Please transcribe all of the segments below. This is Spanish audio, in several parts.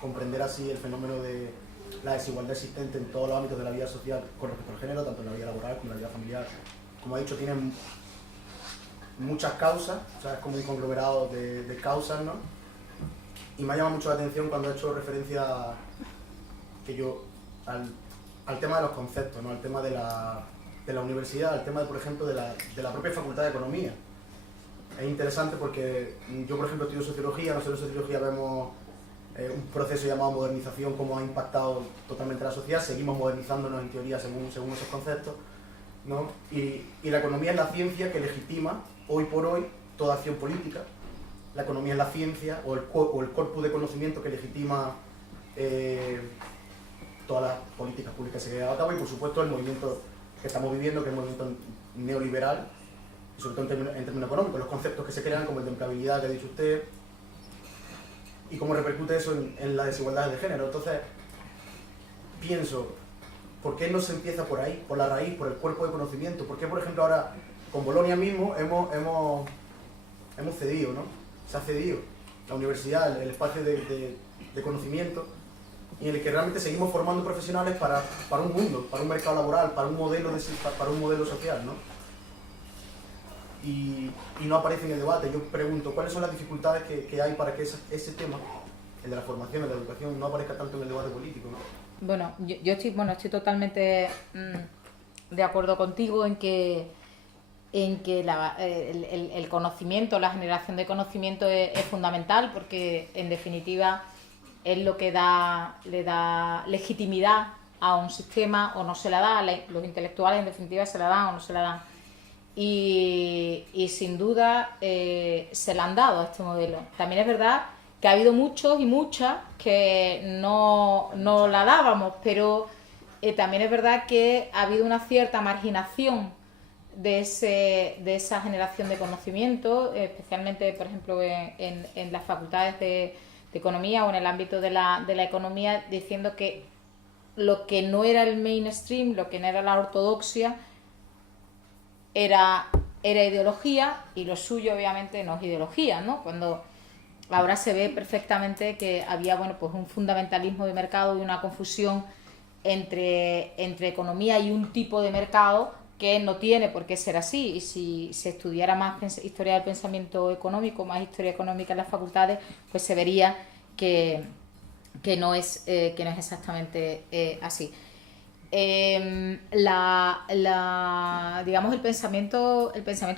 comprender así el fenómeno de la desigualdad existente en todos los ámbitos de la vida social con respecto al género, tanto en la vida laboral como en la vida familiar. Como he dicho, tienen muchas causas, o sea, es como un conglomerado de causas, ¿no? Y me ha llamado mucho la atención cuando he hecho referencia al tema de los conceptos, ¿no? Al tema de la universidad, al tema, por ejemplo, de la propia Facultad de Economía. Es interesante porque yo, por ejemplo, estudio Sociología. Nosotros en Sociología vemos un proceso llamado modernización, cómo ha impactado totalmente la sociedad. Seguimos modernizándonos en teoría según esos conceptos, ¿no? Y la economía es la ciencia que legitima hoy por hoy toda acción política. La economía es la ciencia o el corpus de conocimiento que legitima todas las políticas públicas que se llevan a cabo, y por supuesto el movimiento que estamos viviendo, que es el movimiento neoliberal, y sobre todo en términos económicos, los conceptos que se crean como el de empleabilidad que ha dicho usted, y cómo repercute eso en las desigualdades de género. Entonces, pienso, ¿por qué no se empieza por ahí, por la raíz, por el cuerpo de conocimiento? ¿Por qué, por ejemplo, ahora con Bolonia mismo hemos cedido, ¿no? Se ha cedido la universidad, el espacio de conocimiento, y en el que realmente seguimos formando profesionales para un mundo, para un mercado laboral, para un modelo social, ¿no? Y no aparece en el debate. Yo pregunto, ¿cuáles son las dificultades que hay para que ese tema, el de la formación, el de la educación, no aparezca tanto en el debate político, ¿no? Bueno, yo estoy totalmente de acuerdo contigo en que el conocimiento, la generación de conocimiento es fundamental, porque en definitiva es lo que le da legitimidad a un sistema, o no se la da. Los intelectuales en definitiva se la dan o no se la dan, y sin duda se la han dado a este modelo. También es verdad que ha habido muchos y muchas que no la dábamos, pero también es verdad que ha habido una cierta marginación de esa generación de conocimiento, especialmente, por ejemplo, en las facultades de economía o en el ámbito de la economía, diciendo que lo que no era el mainstream, lo que no era la ortodoxia, era ideología, y lo suyo obviamente no es ideología, ¿no? Cuando ahora se ve perfectamente que había, bueno, pues un fundamentalismo de mercado y una confusión entre economía y un tipo de mercado que no tiene por qué ser así. Y si se estudiara más historia del pensamiento económico, más historia económica en las facultades, pues se vería que no es exactamente así. Digamos, el pensamiento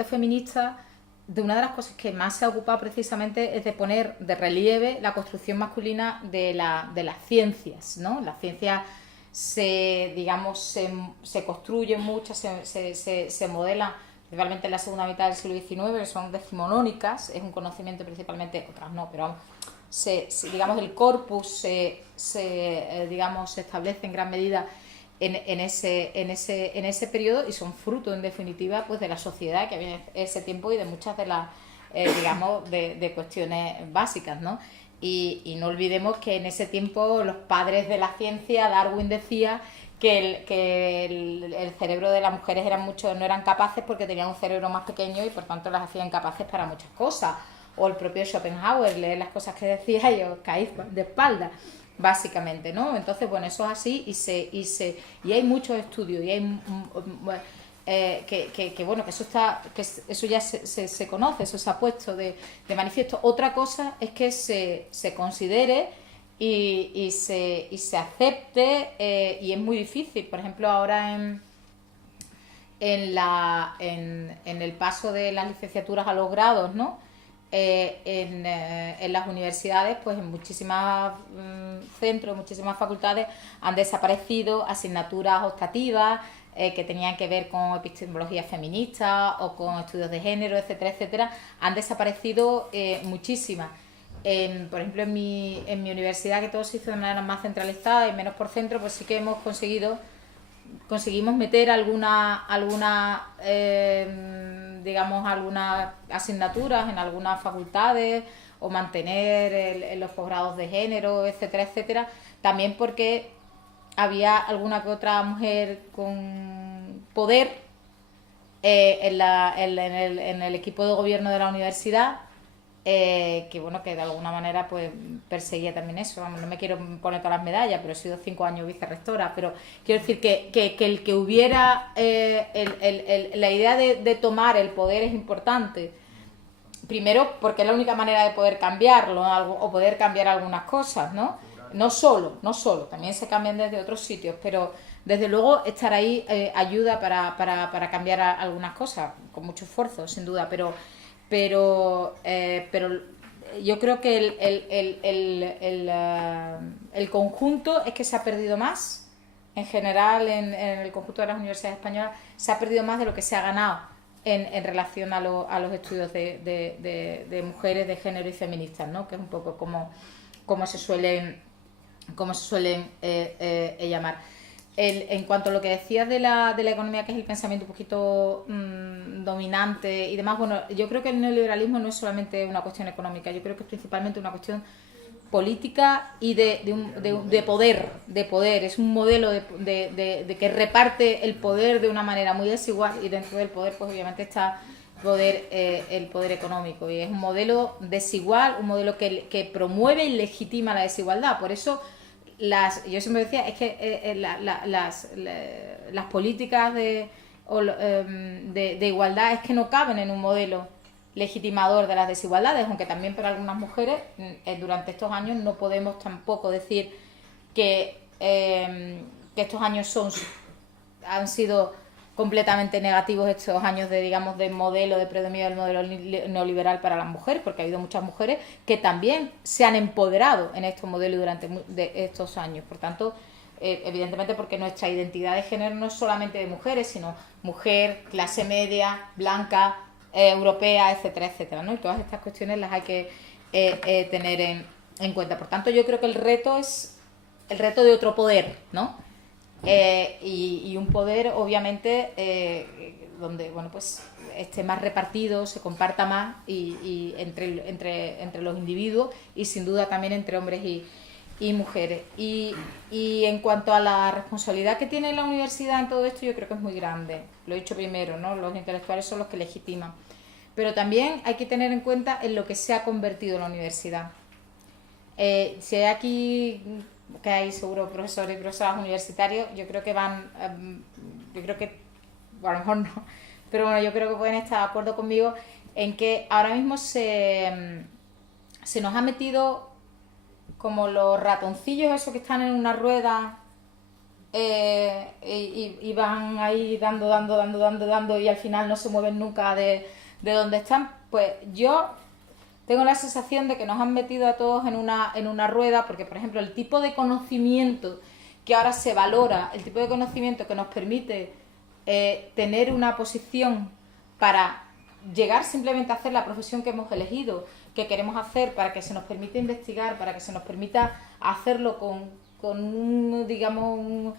feminista, de una de las cosas que más se ha ocupado precisamente es de poner de relieve la construcción masculina de las ciencias, ¿no? Las ciencias se construyen muchas, se modelan principalmente en la segunda mitad del siglo XIX, que son decimonónicas. Es un conocimiento principalmente, otras no, pero digamos, el corpus se establece en gran medida en ese periodo, y son fruto, en definitiva, pues de la sociedad que había en ese tiempo y de muchas de las de cuestiones básicas, ¿no? Y no olvidemos que en ese tiempo los padres de la ciencia, Darwin decía que el cerebro de las mujeres no eran capaces porque tenían un cerebro más pequeño y por tanto las hacían capaces para muchas cosas. O el propio Schopenhauer, leer las cosas que decía y os caís de espalda, básicamente, ¿no? Entonces, bueno, eso es así, y hay muchos estudios, y hay bueno, que eso ya se conoce, eso se ha puesto de manifiesto. Otra cosa es que se considere y se acepte, y es muy difícil. Por ejemplo, ahora en el paso de las licenciaturas a los grados, ¿no? En las universidades, pues en muchísimos centros, muchísimas facultades han desaparecido asignaturas optativas que tenían que ver con epistemología feminista o con estudios de género, etcétera, etcétera. Han desaparecido muchísimas. Por ejemplo, en mi universidad, que todo se hizo de manera más centralizada y menos por centro, pues sí que conseguimos meter algunas asignaturas en algunas facultades, o mantener los posgrados de género, etcétera, etcétera. También porque había alguna que otra mujer con poder en el equipo de gobierno de la universidad, que bueno, que de alguna manera pues perseguía también eso. Vamos, no me quiero poner todas las medallas, pero he sido 5 años vicerrectora, pero quiero decir que el que hubiera la idea de tomar el poder es importante. Primero, porque es la única manera de poder cambiarlo o poder cambiar algunas cosas, ¿no? No solo, también se cambian desde otros sitios, pero desde luego estar ahí ayuda para cambiar algunas cosas, con mucho esfuerzo, sin duda, pero yo creo que el conjunto es que se ha perdido más, en general, en el conjunto de las universidades españolas, se ha perdido más de lo que se ha ganado en relación a los estudios de mujeres, de género y feministas, ¿no? Que es un poco como se suelen llamar. En cuanto a lo que decías de la economía, que es el pensamiento un poquito dominante y demás, bueno, yo creo que el neoliberalismo no es solamente una cuestión económica, yo creo que es principalmente una cuestión política y de poder. Es un modelo de que reparte el poder de una manera muy desigual, y dentro del poder pues obviamente está el poder económico, y es un modelo desigual, un modelo que promueve y legitima la desigualdad. Por eso yo siempre decía, es que las políticas de igualdad es que no caben en un modelo legitimador de las desigualdades, aunque también para algunas mujeres durante estos años no podemos tampoco decir que estos años han sido completamente negativos, estos años de modelo, de predominio del modelo neoliberal para las mujeres, porque ha habido muchas mujeres que también se han empoderado en estos modelos durante estos años. Por tanto, evidentemente, porque nuestra identidad de género no es solamente de mujeres, sino mujer, clase media, blanca, europea, etcétera, etcétera, ¿no? Y todas estas cuestiones las hay que tener en cuenta. Por tanto, yo creo que el reto es el reto de otro poder, ¿no? Y un poder, obviamente, donde bueno, pues esté más repartido, se comparta más y entre los individuos, y sin duda también entre hombres y mujeres. Y en cuanto a la responsabilidad que tiene la universidad en todo esto, yo creo que es muy grande. Lo he dicho primero, ¿no? Los intelectuales son los que legitiman. Pero también hay que tener en cuenta en lo que se ha convertido la universidad. Si hay aquí, que hay seguro profesores y profesoras universitarios, yo creo que bueno, a lo mejor no, pero bueno, yo creo que pueden estar de acuerdo conmigo en que ahora mismo se nos ha metido como los ratoncillos esos que están en una rueda y van ahí dando y al final no se mueven nunca de donde están. Pues yo tengo la sensación de que nos han metido a todos en una rueda, porque por ejemplo el tipo de conocimiento que ahora se valora, el tipo de conocimiento que nos permite tener una posición para llegar simplemente a hacer la profesión que hemos elegido, que queremos hacer, para que se nos permita investigar, para que se nos permita hacerlo con digamos,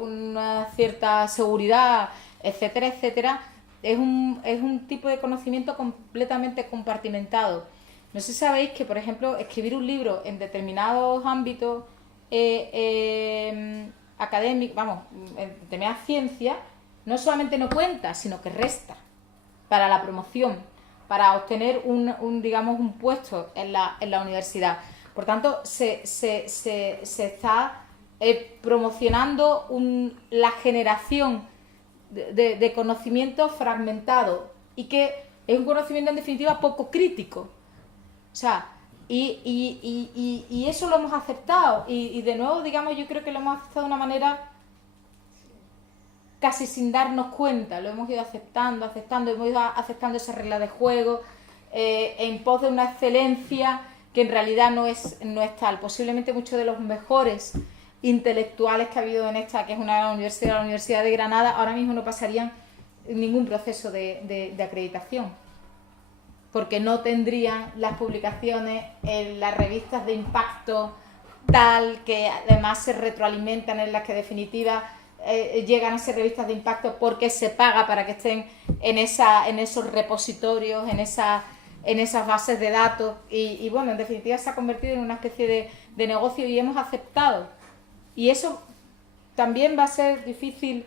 una cierta seguridad, etcétera, etcétera, es un tipo de conocimiento completamente compartimentado. No sé si sabéis que, por ejemplo, escribir un libro en determinados ámbitos académicos, vamos, en determinadas ciencias, no solamente no cuenta, sino que resta para la promoción, para obtener un puesto en la universidad. Por tanto, se está promocionando la generación de conocimiento fragmentado, y que es un conocimiento en definitiva poco crítico. O sea, y eso lo hemos aceptado, y de nuevo, digamos, yo creo que lo hemos aceptado de una manera casi sin darnos cuenta. Lo hemos ido aceptando, hemos ido aceptando esa regla de juego en pos de una excelencia que en realidad no es tal. Posiblemente muchos de los mejores intelectuales que ha habido en esta, que es la Universidad de Granada, ahora mismo no pasarían ningún proceso de acreditación, porque no tendrían las publicaciones en las revistas de impacto tal, que además se retroalimentan, en las que en definitiva llegan a ser revistas de impacto porque se paga para que estén en esos repositorios, en esas bases de datos, y bueno, en definitiva se ha convertido en una especie de negocio, y hemos aceptado. Y eso también va a ser difícil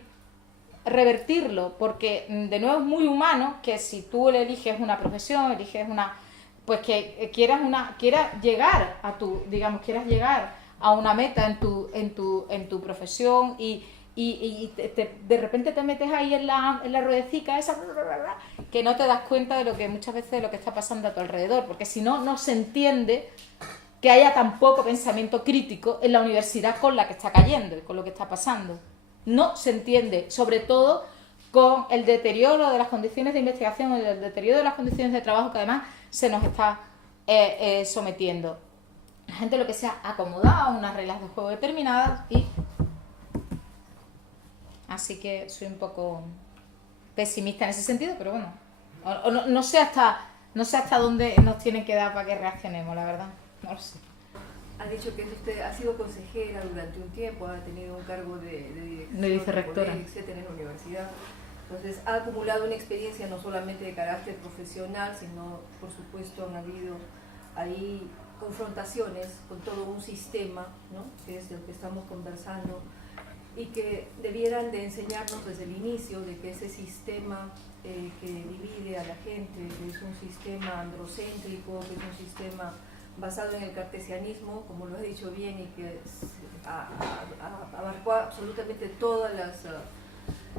revertirlo, porque de nuevo es muy humano que si tú eliges una profesión, eliges pues que quieras llegar a quieras llegar a una meta en tu profesión y de repente te metes ahí en la ruedecica esa, que no te das cuenta de lo que muchas veces de lo que está pasando a tu alrededor, porque si no, no se entiende que haya tan poco pensamiento crítico en la universidad con la que está cayendo y con lo que está pasando. No se entiende, sobre todo con el deterioro de las condiciones de investigación, el deterioro de las condiciones de trabajo que además se nos está sometiendo. La gente lo que se ha acomodado a unas reglas de juego determinadas y... Así que soy un poco pesimista en ese sentido, pero bueno, no sé hasta dónde nos tienen que dar para que reaccionemos, la verdad, no lo sé. Ha dicho que usted ha sido consejera durante un tiempo, ha tenido un cargo de dirección, de vicerrectora, etcétera, en la universidad. Entonces ha acumulado una experiencia no solamente de carácter profesional, sino por supuesto han habido ahí confrontaciones con todo un sistema, ¿no?, que es del que estamos conversando, y que debieran de enseñarnos desde el inicio de que ese sistema que divide a la gente, que es un sistema androcéntrico, que es un sistema basado en el cartesianismo, como lo has dicho bien, y que abarcó absolutamente todas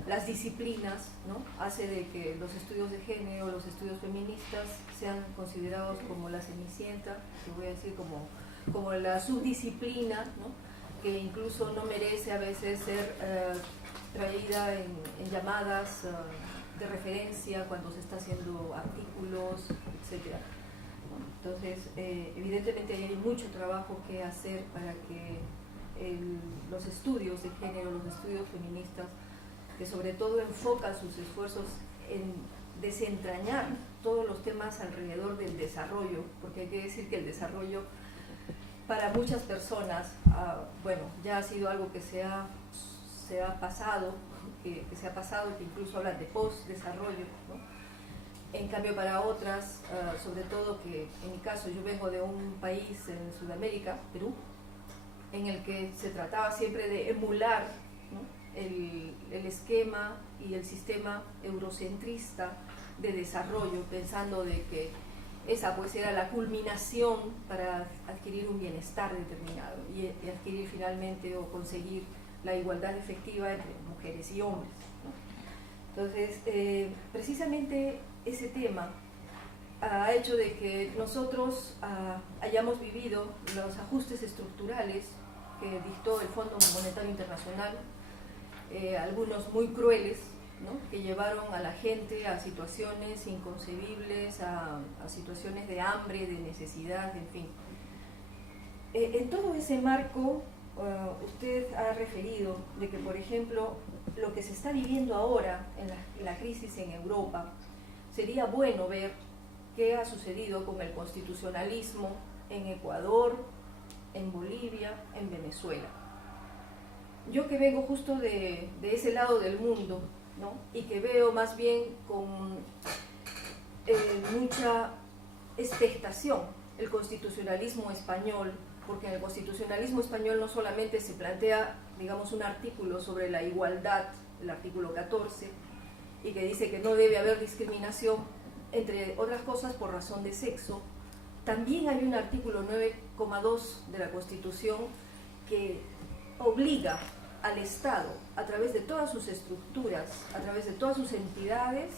las disciplinas, ¿no?, hace de que los estudios de género, los estudios feministas sean considerados como la cenicienta, que voy a decir como la subdisciplina, ¿no?, que incluso no merece a veces ser traída en llamadas de referencia cuando se está haciendo artículos, etc. Entonces, evidentemente hay mucho trabajo que hacer para que los estudios de género, los estudios feministas, que sobre todo enfocan sus esfuerzos en desentrañar todos los temas alrededor del desarrollo, porque hay que decir que el desarrollo para muchas personas, bueno, ya ha sido algo que se ha pasado, que incluso hablan de post-desarrollo, ¿no? En cambio para otras, sobre todo que en mi caso yo vengo de un país en Sudamérica, Perú, en el que se trataba siempre de emular, ¿no?, el esquema y el sistema eurocentrista de desarrollo, pensando de que esa pues era la culminación para adquirir un bienestar determinado y adquirir finalmente o conseguir la igualdad efectiva entre mujeres y hombres, ¿no? Entonces, precisamente ese tema ha hecho de que nosotros hayamos vivido los ajustes estructurales que dictó el Fondo Monetario Internacional, algunos muy crueles, ¿no?, que llevaron a la gente a situaciones inconcebibles, a situaciones de hambre, de necesidad, en fin. En todo ese marco, usted ha referido de que, por ejemplo, lo que se está viviendo ahora en la crisis en Europa, sería bueno ver qué ha sucedido con el constitucionalismo en Ecuador, en Bolivia, en Venezuela. Yo que vengo justo de ese lado del mundo, ¿no?, y que veo más bien con mucha expectación el constitucionalismo español, porque en el constitucionalismo español no solamente se plantea, digamos, un artículo sobre la igualdad, el artículo 14, y que dice que no debe haber discriminación, entre otras cosas por razón de sexo. También hay un artículo 9,2 de la Constitución que obliga al Estado, a través de todas sus estructuras, a través de todas sus entidades,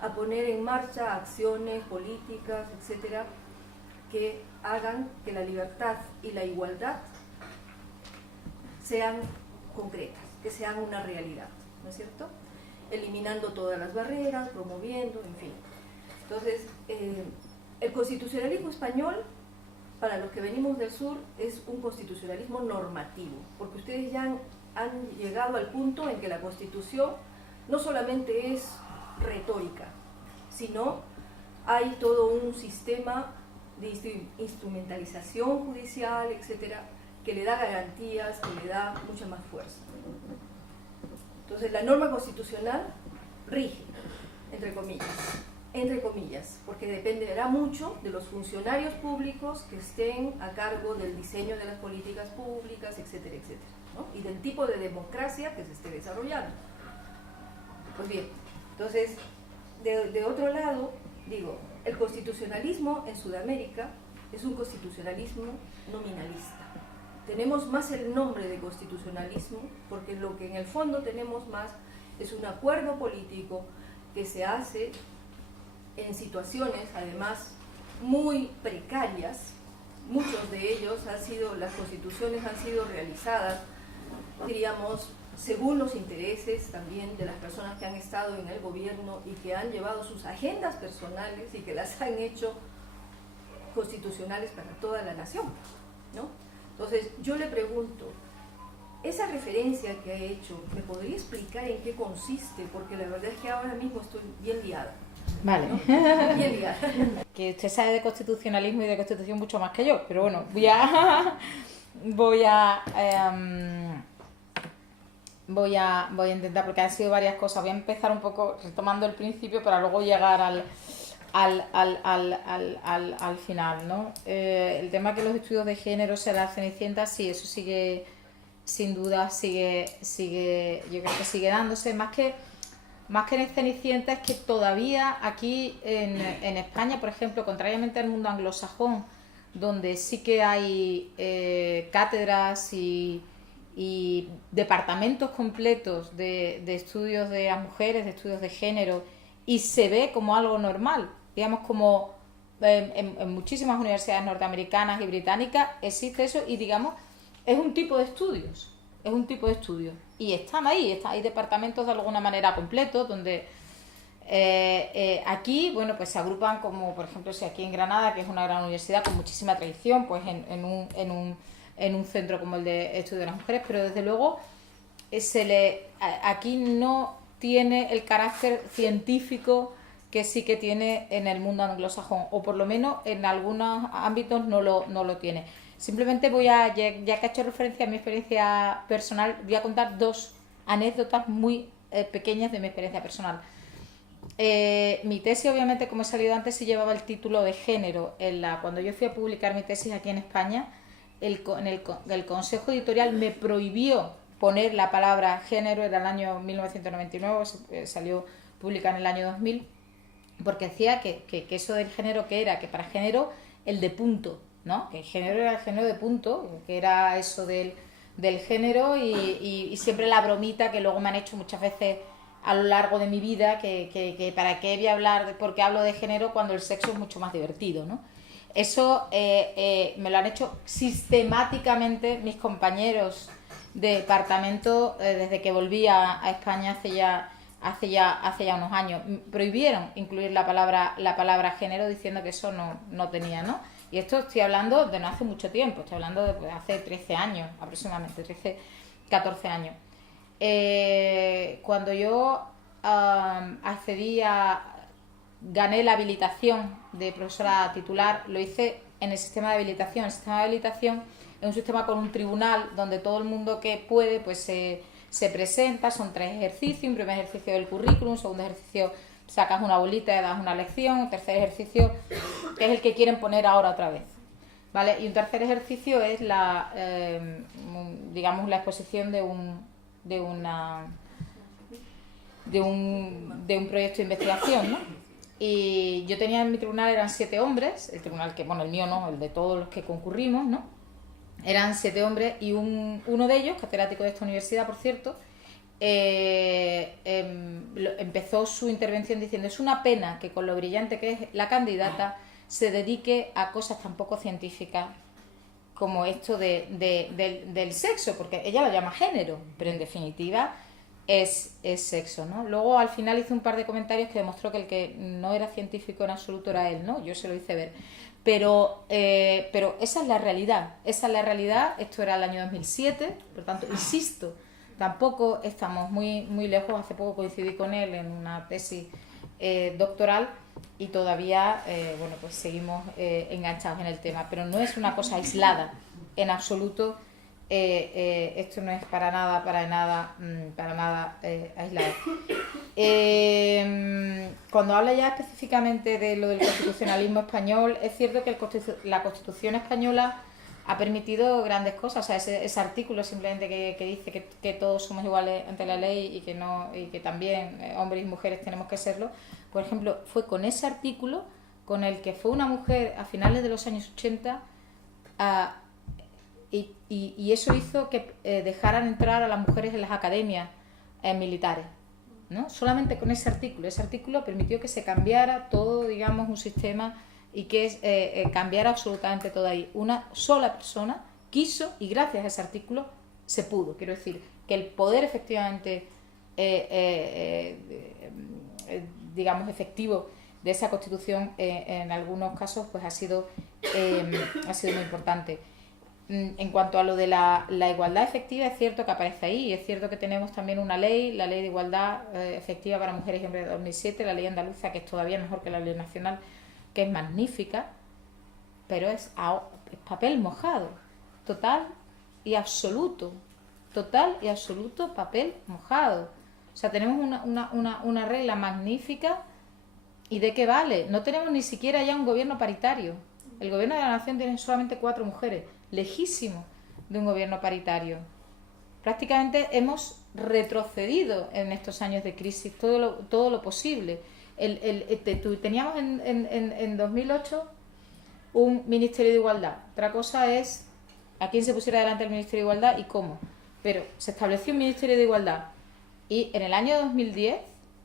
a poner en marcha acciones políticas, etcétera, que hagan que la libertad y la igualdad sean concretas, que sean una realidad, ¿no es cierto? Eliminando todas las barreras, promoviendo, en fin. Entonces, el constitucionalismo español, para los que venimos del sur, es un constitucionalismo normativo, porque ustedes ya han llegado al punto en que la Constitución no solamente es retórica, sino hay todo un sistema de instrumentalización judicial, etcétera, que le da garantías, que le da mucha más fuerza. Entonces, la norma constitucional rige, entre comillas, porque dependerá mucho de los funcionarios públicos que estén a cargo del diseño de las políticas públicas, etcétera, etcétera, ¿no?, y del tipo de democracia que se esté desarrollando. Pues bien, entonces, de otro lado, digo, el constitucionalismo en Sudamérica es un constitucionalismo nominalista. Tenemos más el nombre de constitucionalismo porque lo que en el fondo tenemos más es un acuerdo político que se hace en situaciones además muy precarias. Muchos de ellos las constituciones han sido realizadas, diríamos, según los intereses también de las personas que han estado en el gobierno y que han llevado sus agendas personales y que las han hecho constitucionales para toda la nación, ¿no? Entonces, yo le pregunto, esa referencia que ha hecho, ¿me podría explicar en qué consiste? Porque la verdad es que ahora mismo estoy bien liada. Vale. ¿No? Bien liada. Que usted sabe de constitucionalismo y de constitución mucho más que yo, pero bueno, voy a intentar, porque han sido varias cosas. Voy a empezar un poco retomando el principio para luego llegar al final, ¿no? El tema que los estudios de género se la Cenicienta, sí, eso sigue, sin duda, sigue, yo creo que sigue dándose, más que en Cenicienta, es que todavía aquí en España, por ejemplo, contrariamente al mundo anglosajón, donde sí que hay cátedras y departamentos completos de estudios de las mujeres, de estudios de género, y se ve como algo normal, digamos, como en muchísimas universidades norteamericanas y británicas existe eso, y digamos, es un tipo de estudios, y están ahí, hay departamentos de alguna manera completos, donde aquí, bueno, pues se agrupan como, por ejemplo, si aquí en Granada, que es una gran universidad con muchísima tradición, pues en un centro como el de estudio de las mujeres, pero desde luego aquí no tiene el carácter científico que sí que tiene en el mundo anglosajón, o por lo menos en algunos ámbitos no lo tiene. Simplemente ya que ha hecho referencia a mi experiencia personal, voy a contar dos anécdotas muy pequeñas de mi experiencia personal. Mi tesis, obviamente, como he salido antes, sí llevaba el título de género. Cuando yo fui a publicar mi tesis aquí en España, el Consejo Editorial me prohibió poner la palabra género. Era el año 1999, salió publicada en el año 2000, porque decía que eso del género, que era, que para género el de punto, ¿no? Que el género era el género de punto, que era eso del género, y siempre la bromita que luego me han hecho muchas veces a lo largo de mi vida, que para qué voy a hablar, porque hablo de género cuando el sexo es mucho más divertido, ¿no? Eso me lo han hecho sistemáticamente mis compañeros de departamento desde que volví a España hace ya unos años. Prohibieron incluir la palabra género, diciendo que eso no tenía, ¿no? Y esto estoy hablando de no hace mucho tiempo, estoy hablando de hace 13 años aproximadamente, 13, 14 años. Cuando yo gané la habilitación de profesora titular, lo hice en el sistema de habilitación. El sistema de habilitación es un sistema con un tribunal donde todo el mundo que puede pues se presenta. Son 3 ejercicios: un primer ejercicio del currículum, un segundo ejercicio sacas una bolita y das una lección, un tercer ejercicio que es el que quieren poner ahora otra vez, ¿vale? Y un tercer ejercicio es digamos la exposición de un proyecto de investigación, ¿no? Y yo tenía en mi tribunal, eran 7 hombres, el tribunal que, bueno, el mío no, el de todos los que concurrimos, ¿no? Eran 7 hombres, y uno de ellos, catedrático de esta universidad, por cierto, empezó su intervención diciendo: es una pena que con lo brillante que es la candidata se dedique a cosas tan poco científicas como esto del sexo, porque ella lo llama género, pero en definitiva es sexo, ¿no? Luego al final hizo un par de comentarios que demostró que el que no era científico en absoluto era él, ¿no? Yo se lo hice ver. Pero esa es la realidad, esto era el año 2007, por tanto, insisto, tampoco estamos muy lejos. Hace poco coincidí con él en una tesis doctoral y todavía bueno, pues seguimos enganchados en el tema, pero no es una cosa aislada en absoluto. Esto no es para nada aislado. Cuando habla ya específicamente de lo del constitucionalismo español, es cierto que la Constitución española ha permitido grandes cosas. O sea, ese artículo simplemente que dice que todos somos iguales ante la ley y que también hombres y mujeres tenemos que serlo, por ejemplo, fue con ese artículo con el que fue una mujer a finales de los años 80, y eso hizo que dejaran entrar a las mujeres en las academias militares, ¿no? Solamente con ese artículo permitió que se cambiara todo, digamos, un sistema, y que cambiara absolutamente todo ahí. Una sola persona quiso, y gracias a ese artículo se pudo. Quiero decir que el poder efectivamente, digamos, efectivo de esa Constitución en algunos casos pues ha sido muy importante. En cuanto a lo de la igualdad efectiva, es cierto que aparece ahí, y es cierto que tenemos también una ley, la Ley de Igualdad Efectiva para Mujeres y Hombres de 2007, la ley andaluza, que es todavía mejor que la ley nacional, que es magnífica, pero es papel mojado, total y absoluto papel mojado. O sea, tenemos una regla magnífica, ¿y de qué vale? No tenemos ni siquiera ya un gobierno paritario. El gobierno de la nación tiene solamente 4 mujeres, lejísimo de un gobierno paritario. Prácticamente hemos retrocedido en estos años de crisis todo lo posible. Teníamos en 2008 un Ministerio de Igualdad. Otra cosa es a quién se pusiera delante el Ministerio de Igualdad y cómo. Pero se estableció un Ministerio de Igualdad, y en el año 2010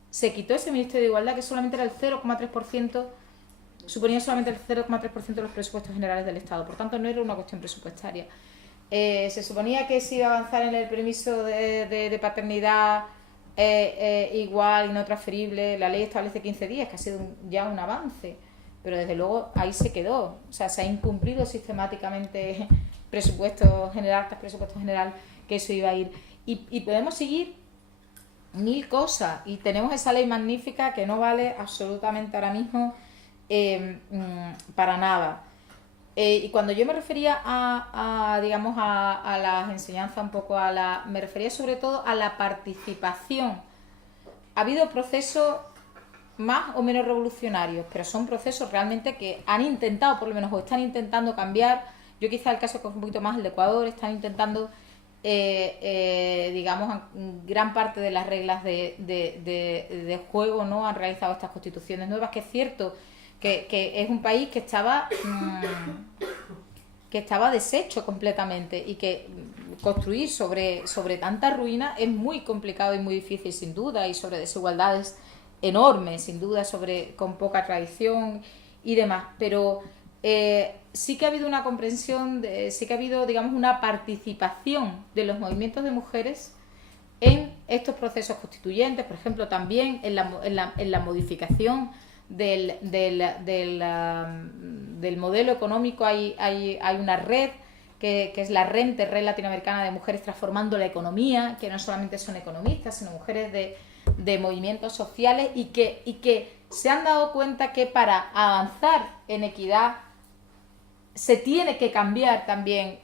se quitó ese Ministerio de Igualdad, que solamente era el 0,3%, suponía solamente el 0,3% de los presupuestos generales del Estado. Por tanto, no era una cuestión presupuestaria. Se suponía que se iba a avanzar en el permiso de paternidad igual y no transferible. La ley establece 15 días, que ha sido ya un avance, pero desde luego ahí se quedó. O sea, se ha incumplido sistemáticamente presupuesto general tras presupuesto general, que eso iba a ir. Y podemos seguir 1000 cosas, y tenemos esa ley magnífica que no vale absolutamente ahora mismo para nada. Y cuando yo me refería digamos, a las enseñanzas un poco, me refería sobre todo a la participación. Ha habido procesos más o menos revolucionarios, pero son procesos realmente que han intentado, por lo menos, o están intentando cambiar. Yo quizá el caso que es un poquito más el de Ecuador, están intentando, digamos, gran parte de las reglas de juego, ¿no? Han realizado estas constituciones nuevas, que es cierto que es un país que estaba deshecho completamente, y que construir sobre tanta ruina es muy complicado y muy difícil, sin duda, y sobre desigualdades enormes, sin duda, con poca tradición y demás. Pero sí que ha habido una comprensión, sí que ha habido, digamos, una participación de los movimientos de mujeres en estos procesos constituyentes. Por ejemplo, también en la modificación del modelo económico hay una red que es la Red Latinoamericana de Mujeres Transformando la Economía, que no solamente son economistas, sino mujeres de movimientos sociales, y que se han dado cuenta que para avanzar en equidad se tiene que cambiar también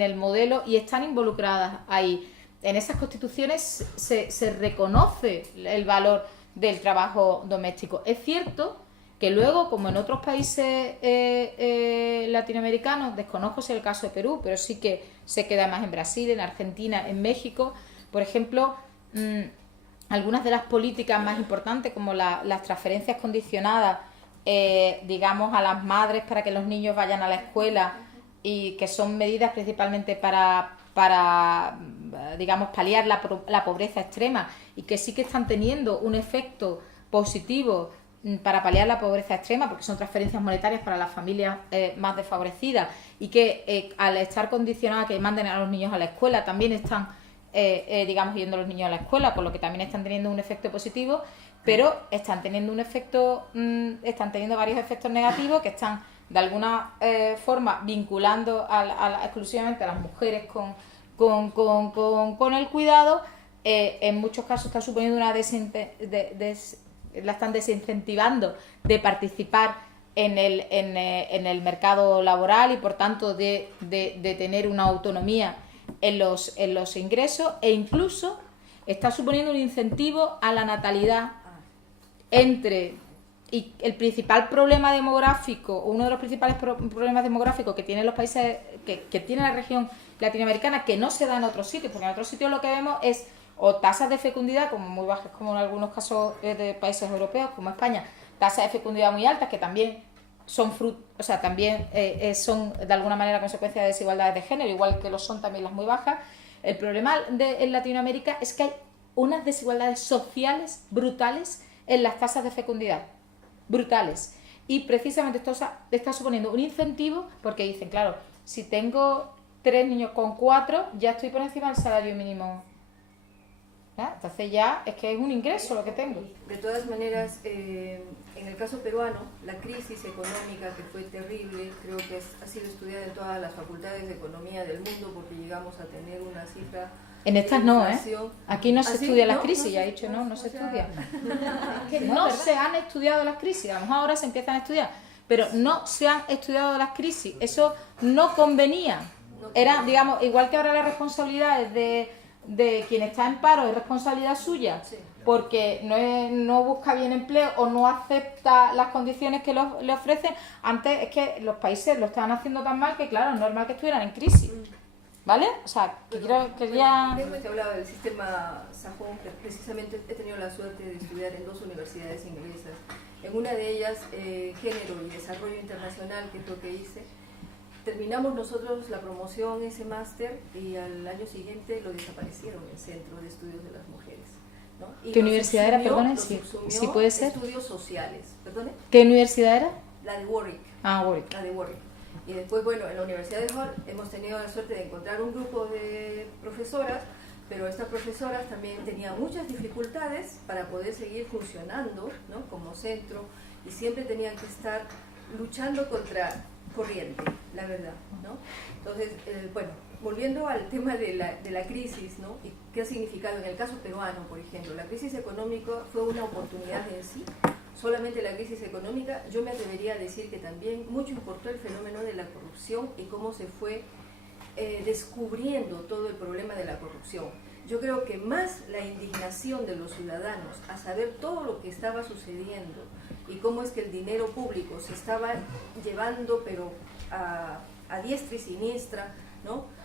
el modelo, y están involucradas ahí. En esas constituciones se reconoce el valor del trabajo doméstico. Es cierto que luego, como en otros países latinoamericanos, desconozco si es el caso de Perú, pero sí que se queda más en Brasil, en Argentina, en México, por ejemplo, algunas de las políticas más importantes, como las transferencias condicionadas, digamos, a las madres para que los niños vayan a la escuela, y que son medidas principalmente para digamos, paliar la pobreza extrema, y que sí que están teniendo un efecto positivo para paliar la pobreza extrema, porque son transferencias monetarias para las familias más desfavorecidas, y que al estar condicionadas a que manden a los niños a la escuela, también están digamos, yendo los niños a la escuela, por lo que también están teniendo un efecto positivo, pero están teniendo varios efectos negativos, que están de alguna forma vinculando exclusivamente a las mujeres con el cuidado. En muchos casos está suponiendo la están desincentivando de participar en el mercado laboral, y por tanto de tener una autonomía en los ingresos, e incluso está suponiendo un incentivo a la natalidad y el principal problema demográfico, o uno de los principales problemas demográficos que tienen los países, que tiene la región latinoamericana, que no se da en otros sitios, porque en otros sitios lo que vemos es o tasas de fecundidad como muy bajas, como en algunos casos de países europeos como España, tasas de fecundidad muy altas, que también son también son de alguna manera consecuencia de desigualdades de género, igual que lo son también las muy bajas. El problema en Latinoamérica es que hay unas desigualdades sociales brutales en las tasas de fecundidad, brutales. Y precisamente esto está suponiendo un incentivo, porque dicen, claro, si tengo 3 niños con 4, ya estoy por encima del salario mínimo. ¿Ya? Entonces ya es que es un ingreso lo que tengo. De todas maneras, en el caso peruano, la crisis económica que fue terrible, creo que ha sido estudiada en todas las facultades de economía del mundo, porque llegamos a tener una cifra... En estas no, ¿eh? Aquí no se estudia las crisis, ya he dicho, no se estudia. Es que no se han estudiado las crisis, a lo mejor ahora se empiezan a estudiar, pero no se han estudiado las crisis, eso no convenía. Era, digamos, igual que ahora la responsabilidad es de quien está en paro, es responsabilidad suya, porque no busca bien empleo o no acepta las condiciones que le ofrecen. Antes es que los países lo estaban haciendo tan mal que, claro, es normal que estuvieran en crisis. ¿Vale? O sea, quería... Te hablaba del sistema sajón, que precisamente he tenido la suerte de estudiar en 2 universidades inglesas. En una de ellas, Género y Desarrollo Internacional, que es lo que hice. Terminamos nosotros la promoción, ese máster, y al año siguiente lo desaparecieron, el Centro de Estudios de las Mujeres, ¿no? Y ¿Qué universidad era? Perdone, si puede ser. Estudios sociales. ¿Perdone? ¿Qué universidad era? La de Warwick. Ah, Warwick. La de Warwick. Y después, bueno, en la Universidad de Hull hemos tenido la suerte de encontrar un grupo de profesoras, pero estas profesoras también tenían muchas dificultades para poder seguir funcionando, ¿no?, como centro, y siempre tenían que estar luchando contra corriente, la verdad, ¿no? Entonces, bueno, volviendo al tema de la crisis, ¿no?, y qué ha significado en el caso peruano, por ejemplo, la crisis económica fue una oportunidad en sí. Solamente la crisis económica, yo me atrevería a decir que también mucho importó el fenómeno de la corrupción y cómo se fue descubriendo todo el problema de la corrupción. Yo creo que más la indignación de los ciudadanos a saber todo lo que estaba sucediendo y cómo es que el dinero público se estaba llevando, pero a diestra y siniestra, ¿no?,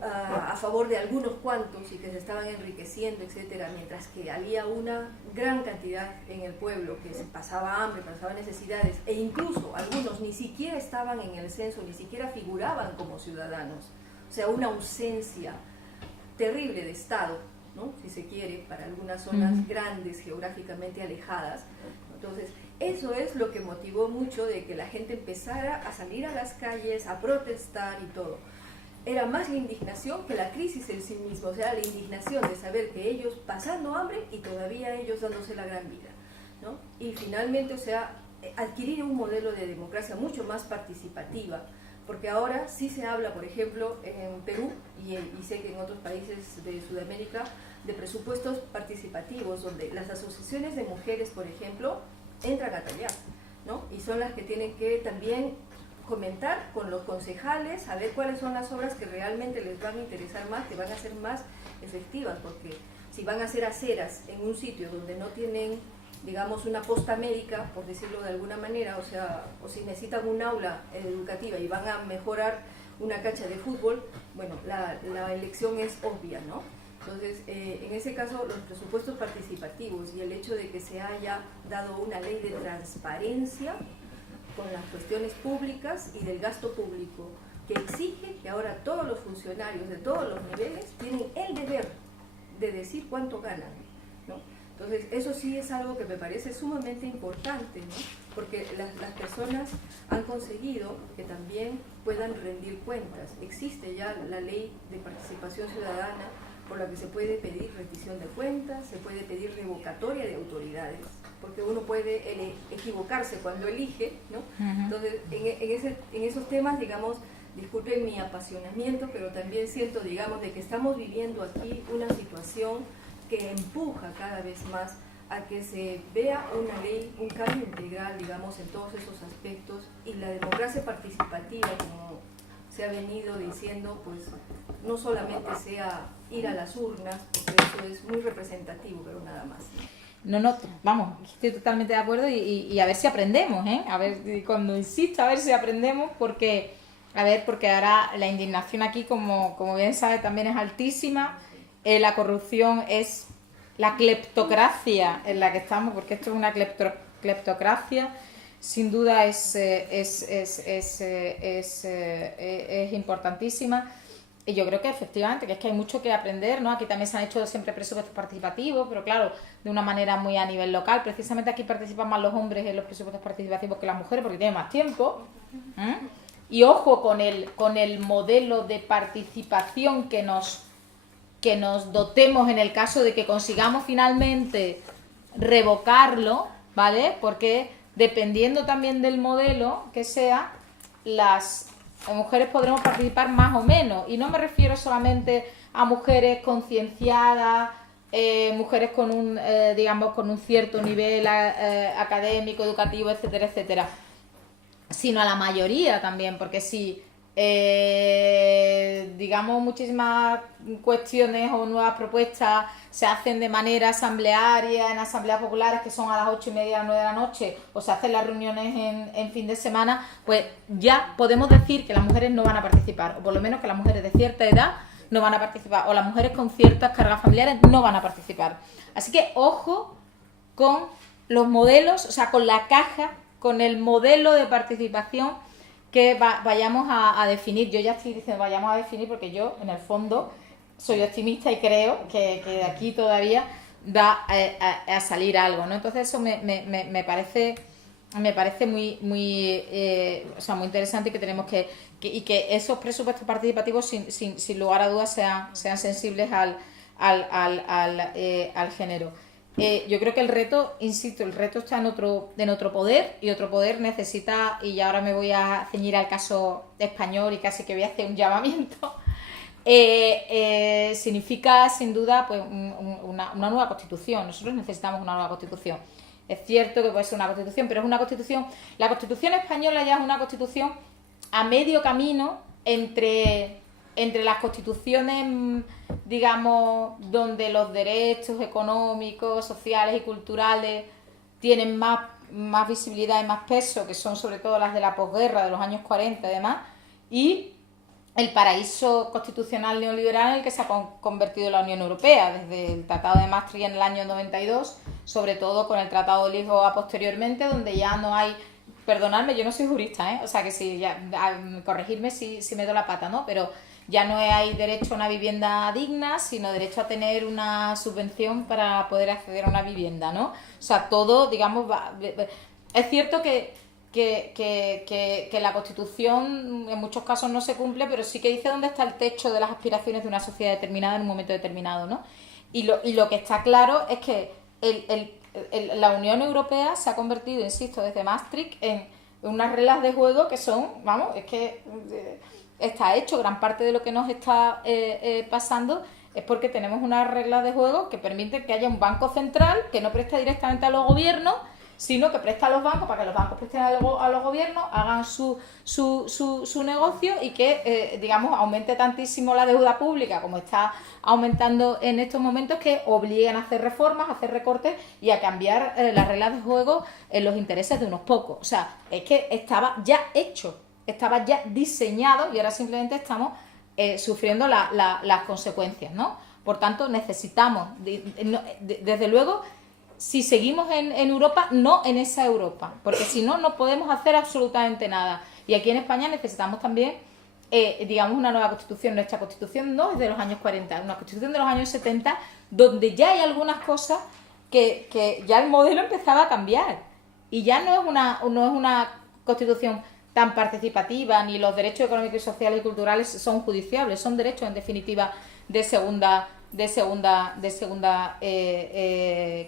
a favor de algunos cuantos y que se estaban enriqueciendo, etcétera, mientras que había una gran cantidad en el pueblo que se pasaba hambre, pasaba necesidades, e incluso algunos ni siquiera estaban en el censo, ni siquiera figuraban como ciudadanos. O sea, una ausencia terrible de Estado, ¿no?, si se quiere, para algunas zonas grandes, geográficamente alejadas. Entonces, eso es lo que motivó mucho de que la gente empezara a salir a las calles, a protestar y todo. Era más la indignación que la crisis en sí misma, o sea, la indignación de saber que ellos pasando hambre y todavía ellos dándose la gran vida, ¿no? Y finalmente, o sea, adquirir un modelo de democracia mucho más participativa, porque ahora sí se habla, por ejemplo, en Perú y sé que en otros países de Sudamérica, de presupuestos participativos, donde las asociaciones de mujeres, por ejemplo, entran a tallar, ¿no? Y son las que tienen que también comentar con los concejales, a ver cuáles son las obras que realmente les van a interesar más, que van a ser más efectivas, porque si van a hacer aceras en un sitio donde no tienen, digamos, una posta médica, por decirlo de alguna manera, o sea, o si necesitan un aula educativa y van a mejorar una cancha de fútbol, bueno, la elección es obvia, ¿no? Entonces, en ese caso, los presupuestos participativos y el hecho de que se haya dado una ley de transparencia con las cuestiones públicas y del gasto público, que exige que ahora todos los funcionarios de todos los niveles tienen el deber de decir cuánto ganan, ¿no? Entonces, eso sí es algo que me parece sumamente importante, ¿no?, porque las personas han conseguido que también puedan rendir cuentas. Existe ya la ley de participación ciudadana por la que se puede pedir rendición de cuentas, se puede pedir revocatoria de autoridades, porque uno puede equivocarse cuando elige, ¿no? Entonces, en esos temas, digamos, disculpen mi apasionamiento, pero también siento, digamos, de que estamos viviendo aquí una situación que empuja cada vez más a que se vea una ley, un cambio integral, digamos, en todos esos aspectos, y la democracia participativa, como se ha venido diciendo, pues no solamente sea ir a las urnas, porque eso es muy representativo, pero nada más. No, vamos, estoy totalmente de acuerdo y a ver si aprendemos, ¿eh? A ver, cuando insisto, a ver si aprendemos, porque ahora la indignación aquí, como bien sabe, también es altísima. La corrupción es la cleptocracia en la que estamos, porque esto es una cleptocracia, sin duda es importantísima. Y yo creo que efectivamente que es que hay mucho que aprender, ¿no? Aquí también se han hecho siempre presupuestos participativos, pero claro, de una manera muy a nivel local. Precisamente aquí participan más los hombres en los presupuestos participativos que las mujeres porque tienen más tiempo. Y ojo con el modelo de participación que nos dotemos en el caso de que consigamos finalmente revocarlo, ¿vale? Porque dependiendo también del modelo que sea, las mujeres podremos participar más o menos. Y no me refiero solamente a mujeres concienciadas, mujeres con un, digamos, con un cierto nivel académico, educativo, etcétera, etcétera, sino a la mayoría también, porque si digamos muchísimas cuestiones o nuevas propuestas se hacen de manera asamblearia en asambleas populares que son a las 8:30 a las 9 de la noche o se hacen las reuniones en fin de semana, pues ya podemos decir que las mujeres no van a participar, o por lo menos que las mujeres de cierta edad no van a participar, o las mujeres con ciertas cargas familiares no van a participar. Así que ojo con los modelos, o sea, con la caja, con el modelo de participación que vayamos a definir. Yo ya estoy diciendo vayamos a definir porque yo, en el fondo, soy optimista y creo que de aquí todavía va a salir algo, ¿no? Entonces eso me parece muy o sea, muy interesante y que tenemos que esos presupuestos participativos sin lugar a dudas sean sensibles al género. Yo creo que el reto, insisto, el reto está en otro poder, y otro poder necesita, y ahora me voy a ceñir al caso español y casi que voy a hacer un llamamiento, significa sin duda pues una nueva constitución. Nosotros necesitamos una nueva constitución. Es cierto que puede ser una constitución, pero es una constitución, la constitución española ya es una constitución a medio camino entre las constituciones, digamos, donde los derechos económicos, sociales y culturales tienen más visibilidad y más peso, que son sobre todo las de la posguerra, de los años 40 y demás, y el paraíso constitucional neoliberal en el que se ha convertido la Unión Europea, desde el Tratado de Maastricht en el año 92, sobre todo con el Tratado de Lisboa posteriormente, donde ya no hay... Perdonadme, yo no soy jurista, o sea que si ya, corregirme si me doy la pata, ¿no? Pero ya no hay derecho a una vivienda digna, sino derecho a tener una subvención para poder acceder a una vivienda, ¿no? O sea, todo, digamos, es cierto que la Constitución en muchos casos no se cumple, pero sí que dice dónde está el techo de las aspiraciones de una sociedad determinada en un momento determinado, ¿no? Y lo que está claro es que la Unión Europea se ha convertido, insisto, desde Maastricht en unas reglas de juego que son, vamos, es que está hecho, gran parte de lo que nos está pasando es porque tenemos unas reglas de juego que permiten que haya un banco central que no presta directamente a los gobiernos, sino que presta a los bancos para que los bancos presten a los gobiernos, hagan su negocio y que, digamos, aumente tantísimo la deuda pública como está aumentando en estos momentos, que obliguen a hacer reformas, a hacer recortes y a cambiar las reglas de juego en los intereses de unos pocos. O sea, es que estaba ya hecho, estaba ya diseñado y ahora simplemente estamos sufriendo las consecuencias, ¿no? Por tanto, necesitamos, desde luego, si seguimos en Europa, no en esa Europa, porque si no, no podemos hacer absolutamente nada. Y aquí en España necesitamos también, digamos, una nueva constitución. Nuestra constitución no es de los años 40, es una constitución de los años 70, donde ya hay algunas cosas que ya el modelo empezaba a cambiar. Y ya no es una constitución tan participativa, ni los derechos económicos, sociales y culturales son judiciables, son derechos en definitiva de segunda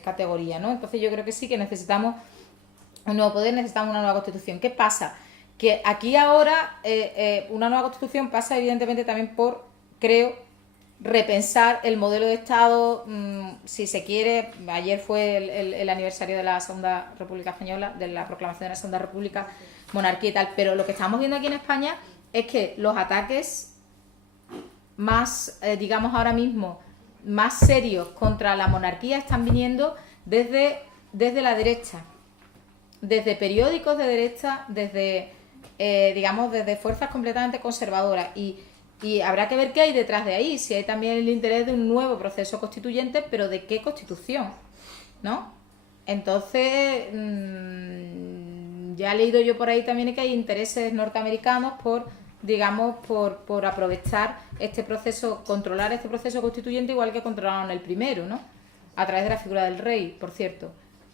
categoría, ¿no? Entonces yo creo que sí que necesitamos un nuevo poder, necesitamos una nueva constitución. ¿Qué pasa? Que aquí ahora una nueva constitución pasa evidentemente también por, creo, repensar el modelo de Estado, si se quiere. Ayer fue el aniversario de la Segunda República Española, de la proclamación de la Segunda República, monarquía y tal, pero lo que estamos viendo aquí en España es que los ataques más, digamos ahora mismo, más serios contra la monarquía están viniendo desde la derecha, desde periódicos de derecha, desde digamos desde fuerzas completamente conservadoras, y habrá que ver qué hay detrás de ahí, si hay también el interés de un nuevo proceso constituyente, pero ¿de qué constitución? ¿No? Entonces, ya he leído yo por ahí también que hay intereses norteamericanos por, digamos, por aprovechar este proceso, controlar este proceso constituyente igual que controlaron el primero, ¿no? A través de la figura del rey, por cierto.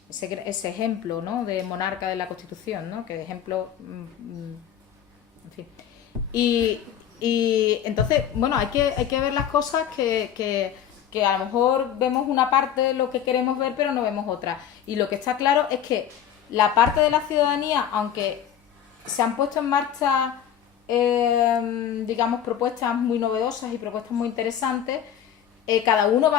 Ese ejemplo, ¿no?, de monarca de la Constitución, ¿no?, que de ejemplo, en fin. Y entonces, bueno, hay que ver las cosas que a lo mejor vemos una parte de lo que queremos ver, pero no vemos otra. Y lo que está claro es que la parte de la ciudadanía, aunque se han puesto en marcha, digamos, propuestas muy novedosas y propuestas muy interesantes, cada uno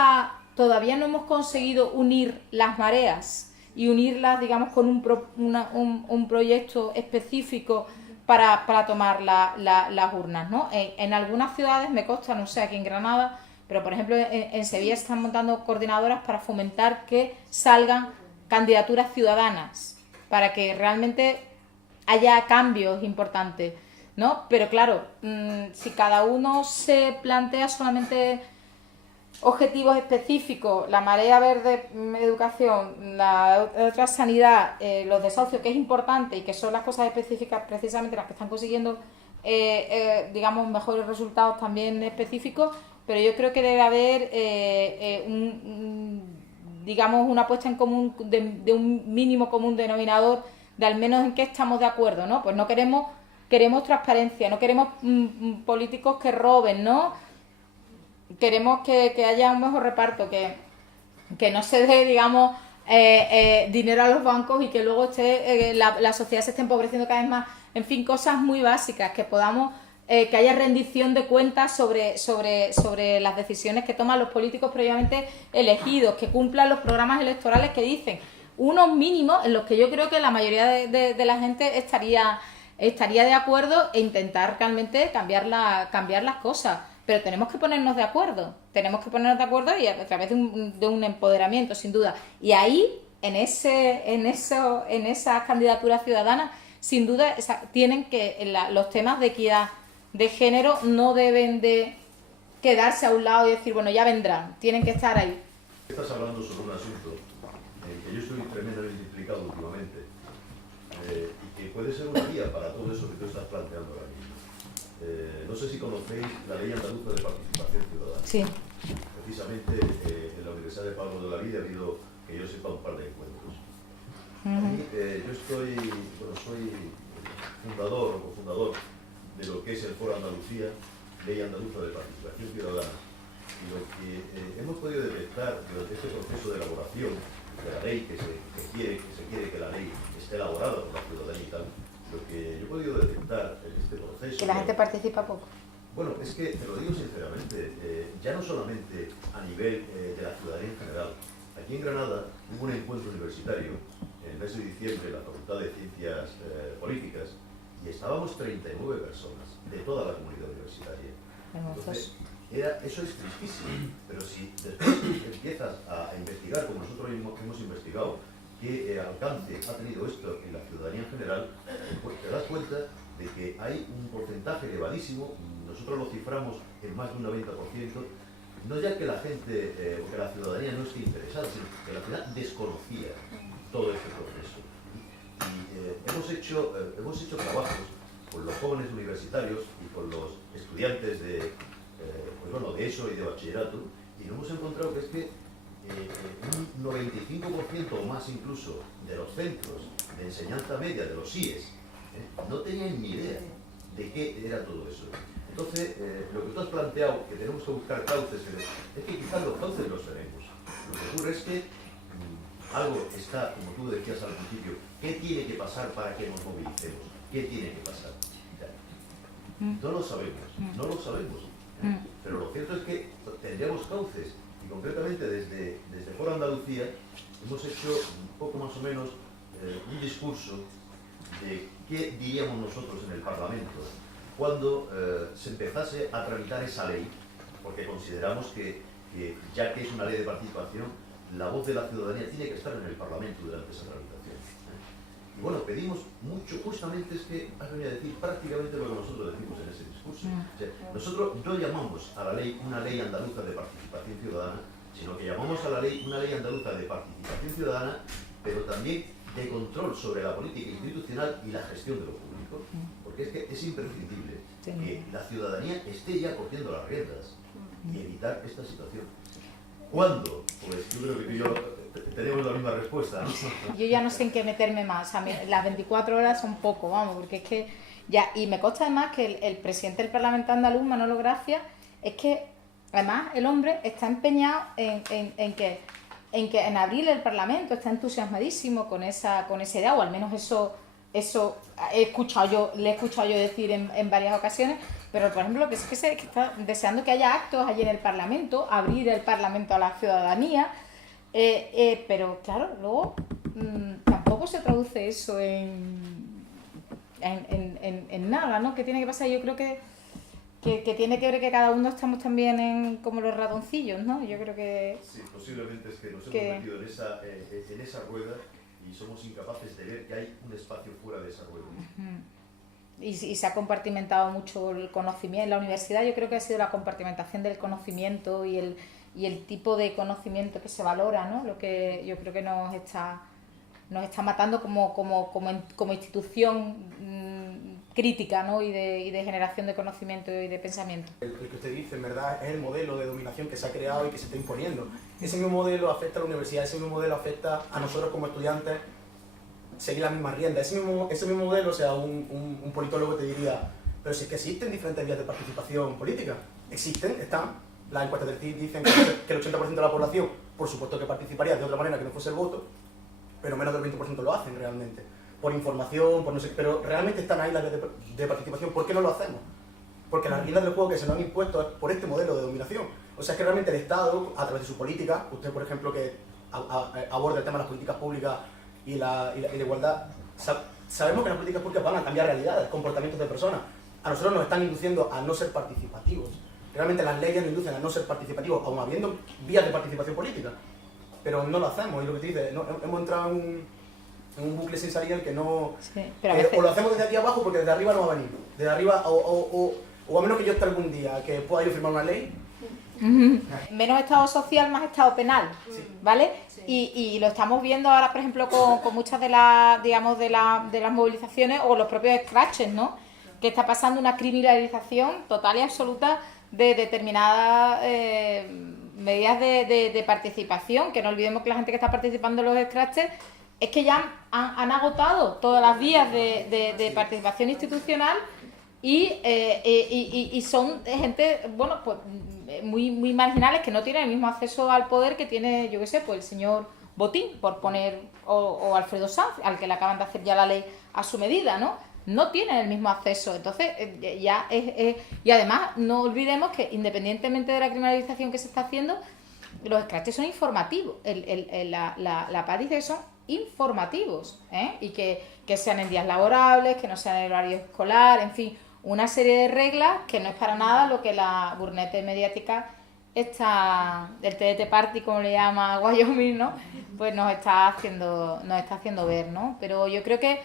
todavía no hemos conseguido unir las mareas y unirlas, digamos, con un proyecto específico para tomar las urnas, ¿no? En algunas ciudades, me consta, no sé, aquí en Granada, pero por ejemplo en Sevilla están montando coordinadoras para fomentar que salgan candidaturas ciudadanas, para que realmente haya cambios importantes, ¿no? Pero claro, si cada uno se plantea solamente objetivos específicos, la marea verde, educación, la otra sanidad, los desahucios, que es importante y que son las cosas específicas precisamente las que están consiguiendo, digamos, mejores resultados también específicos, pero yo creo que debe haber digamos, una puesta en común de un mínimo común denominador de al menos en qué estamos de acuerdo, ¿no? Pues no queremos transparencia, no queremos políticos que roben, ¿no? Queremos que haya un mejor reparto, que no se dé, digamos, dinero a los bancos y que luego la sociedad se esté empobreciendo cada vez más. En fin, cosas muy básicas, que podamos, que haya rendición de cuentas sobre las decisiones que toman los políticos previamente elegidos, que cumplan los programas electorales que dicen, unos mínimos en los que yo creo que la mayoría de la gente estaría de acuerdo, e intentar realmente cambiar las cosas. Pero tenemos que ponernos de acuerdo y a través de un empoderamiento, sin duda. Y ahí, en esas candidaturas ciudadanas, sin duda, tienen que los temas de equidad de género no deben de quedarse a un lado y decir, bueno, ya vendrán, tienen que estar ahí. Estás hablando sobre un asunto en el que yo estoy tremendamente implicado últimamente y que puede ser una guía para todo eso que tú estás planteando ahora mismo. No sé si conocéis la Ley Andaluza de Participación Ciudadana. Sí. Precisamente en la Universidad de Pablo de la Vida ha habido, que yo sepa, un par de encuentros. Yo soy fundador o cofundador de lo que es el Foro Andalucía, Ley Andaluza de Participación Ciudadana. Y lo que hemos podido detectar durante este proceso de elaboración de la ley, que se quiere que la ley esté elaborada por la ciudadanía y tal, lo que yo he podido detectar en este proceso... Que la gente participa poco. Bueno, es que, te lo digo sinceramente, ya no solamente a nivel de la ciudadanía en general. Aquí en Granada hubo un encuentro universitario en el mes de diciembre en la Facultad de Ciencias Políticas y estábamos 39 personas de toda la comunidad universitaria. Entonces, eso es tristísimo, pero si después empiezas a investigar, como nosotros hemos investigado, qué alcance ha tenido esto en la ciudadanía en general, pues te das cuenta de que hay un porcentaje elevadísimo, nosotros lo ciframos en más de un 90%, no ya que la gente o que la ciudadanía no esté interesada, sino que la ciudadanía desconocía todo este proceso. Y hemos hecho trabajos con los jóvenes universitarios y con los estudiantes de ESO y de bachillerato, y nos hemos encontrado que es que un 95% o más incluso de los centros de enseñanza media, de los IES, no tenían ni idea de qué era todo eso. Entonces, lo que tú has planteado, que tenemos que buscar cauces, es que quizás los cauces los tenemos. Lo que ocurre es que algo está, como tú decías al principio, ¿qué tiene que pasar para que nos movilicemos? ¿Qué tiene que pasar? No lo sabemos, pero lo cierto es que tendríamos cauces. Y concretamente desde Foro Andalucía hemos hecho un poco más o menos un discurso de qué diríamos nosotros en el Parlamento cuando se empezase a tramitar esa ley, porque consideramos que ya que es una ley de participación, la voz de la ciudadanía tiene que estar en el Parlamento durante esa tramitación. Y bueno, pedimos mucho, justamente es que has venido a decir prácticamente lo que nosotros decimos en ese discurso. O sea, nosotros no llamamos a la ley una ley andaluza de participación ciudadana, sino que llamamos a la ley una ley andaluza de participación ciudadana pero también de control sobre la política institucional y la gestión de lo público, porque es que es imprescindible que la ciudadanía esté ya cogiendo las riendas y evitar esta situación. ¿Cuándo? Pues yo creo que tú y yo tenemos la misma respuesta, ¿no? Yo ya no sé en qué meterme más. A mí, las 24 horas son poco, vamos, porque es que ya, y me consta además que el presidente del Parlamento andaluz, Manolo Gracia, es que además el hombre está empeñado en abrir el Parlamento, está entusiasmadísimo con esa idea, o al menos eso le he escuchado yo decir en varias ocasiones. Pero, por ejemplo, que está deseando que haya actos allí en el Parlamento, abrir el Parlamento a la ciudadanía, pero, claro, luego tampoco se traduce eso en nada, ¿no? ¿Qué tiene que pasar? Yo creo que tiene que ver que cada uno estamos también como los ratoncillos, ¿no? Yo creo que... Sí, posiblemente es que nos hemos metido en esa rueda y somos incapaces de ver que hay un espacio fuera de esa rueda. Y se ha compartimentado mucho el conocimiento. En la universidad yo creo que ha sido la compartimentación del conocimiento y el tipo de conocimiento que se valora, ¿no? Lo que yo creo que nos está matando como institución crítica, ¿no? y de generación de conocimiento y de pensamiento. El que usted dice, en verdad, es el modelo de dominación que se ha creado y que se está imponiendo. Ese mismo modelo afecta a la universidad, ese mismo modelo afecta a nosotros como estudiantes, seguir las mismas riendas. Ese mismo modelo, o sea, un politólogo te diría, pero si es que existen diferentes vías de participación política, están. Las encuestas del CIS dicen que el 80% de la población, por supuesto que participaría de otra manera que no fuese el voto, pero menos del 20% lo hacen realmente. Por información, por no sé, pero realmente están ahí las vías de participación. ¿Por qué no lo hacemos? Porque las riendas del juego que se nos han impuesto es por este modelo de dominación. O sea, es que realmente el Estado, a través de su política, usted, por ejemplo, que aborda el tema de las políticas públicas y la igualdad, sabemos que las políticas públicas van a cambiar realidades, comportamientos de personas. A nosotros nos están induciendo a no ser participativos. Realmente las leyes nos inducen a no ser participativos, aun habiendo vías de participación política. Pero no lo hacemos, y lo que te dice, no, hemos entrado en un bucle sin salida en el que no... Sí, pero a veces... O lo hacemos desde aquí abajo porque desde arriba no va a venir. Desde arriba, o a menos que yo esté algún día que pueda yo firmar una ley. Menos estado social, más estado penal, ¿vale? Sí. Y lo estamos viendo ahora, por ejemplo, con muchas de las, digamos, de las movilizaciones o los propios scratches, ¿no? Que está pasando una criminalización total y absoluta de determinadas medidas de participación, que no olvidemos que la gente que está participando en los scratches es que ya han agotado todas las vías de participación institucional y son gente, bueno, pues muy marginales, que no tienen el mismo acceso al poder que tiene, yo qué sé, pues el señor Botín, por poner, o Alfredo Sanz, al que le acaban de hacer ya la ley a su medida, ¿no? No tienen el mismo acceso. Entonces, ya y además, no olvidemos que independientemente de la criminalización que se está haciendo, los scratches son informativos. La PAD dice que son informativos, ¿eh? Y que sean en días laborables, que no sean en horario escolar, en fin, una serie de reglas que no es para nada lo que la burnete mediática está, el TDT Party, como le llama Wyoming, ¿no? Pues nos está haciendo ver, ¿no? Pero yo creo que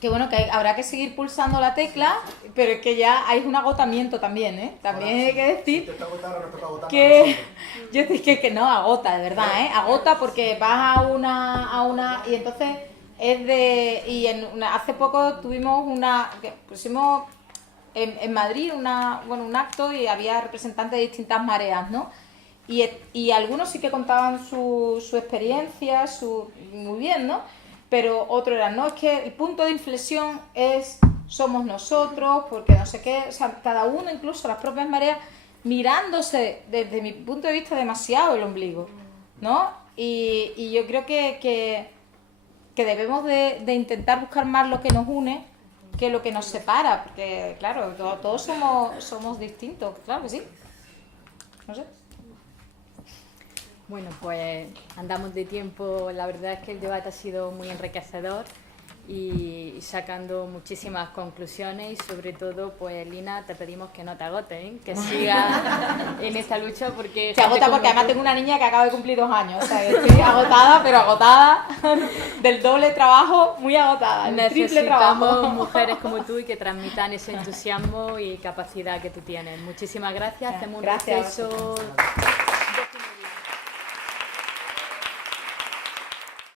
bueno, que habrá que seguir pulsando la tecla, pero es que ya hay un agotamiento también, ¿eh? También hay que decir que yo digo que no, agota, de verdad, ¿eh? Agota porque vas a una y entonces hace poco pusimos en Madrid un acto y había representantes de distintas mareas, ¿no? Y algunos sí que contaban su experiencia, muy bien, ¿no? Pero otro era, no, es que el punto de inflexión somos nosotros, porque no sé qué, o sea, cada uno, incluso las propias mareas, mirándose desde mi punto de vista demasiado el ombligo, ¿no? Y yo creo que debemos de intentar buscar más lo que nos une que lo que nos separa, porque claro, todos somos distintos, claro que sí, no sé. Bueno, pues andamos de tiempo. La verdad es que el debate ha sido muy enriquecedor y sacando muchísimas conclusiones y sobre todo, pues Lina, te pedimos que no te agotes, ¿eh? Que sigas en esta lucha porque... Se agota porque además tengo una niña que acaba de cumplir 2 años, o sea, que estoy agotada, pero agotada del doble trabajo, muy agotada, el triple trabajo. Necesitamos mujeres como tú y que transmitan ese entusiasmo y capacidad que tú tienes. Muchísimas gracias, hacemos un receso.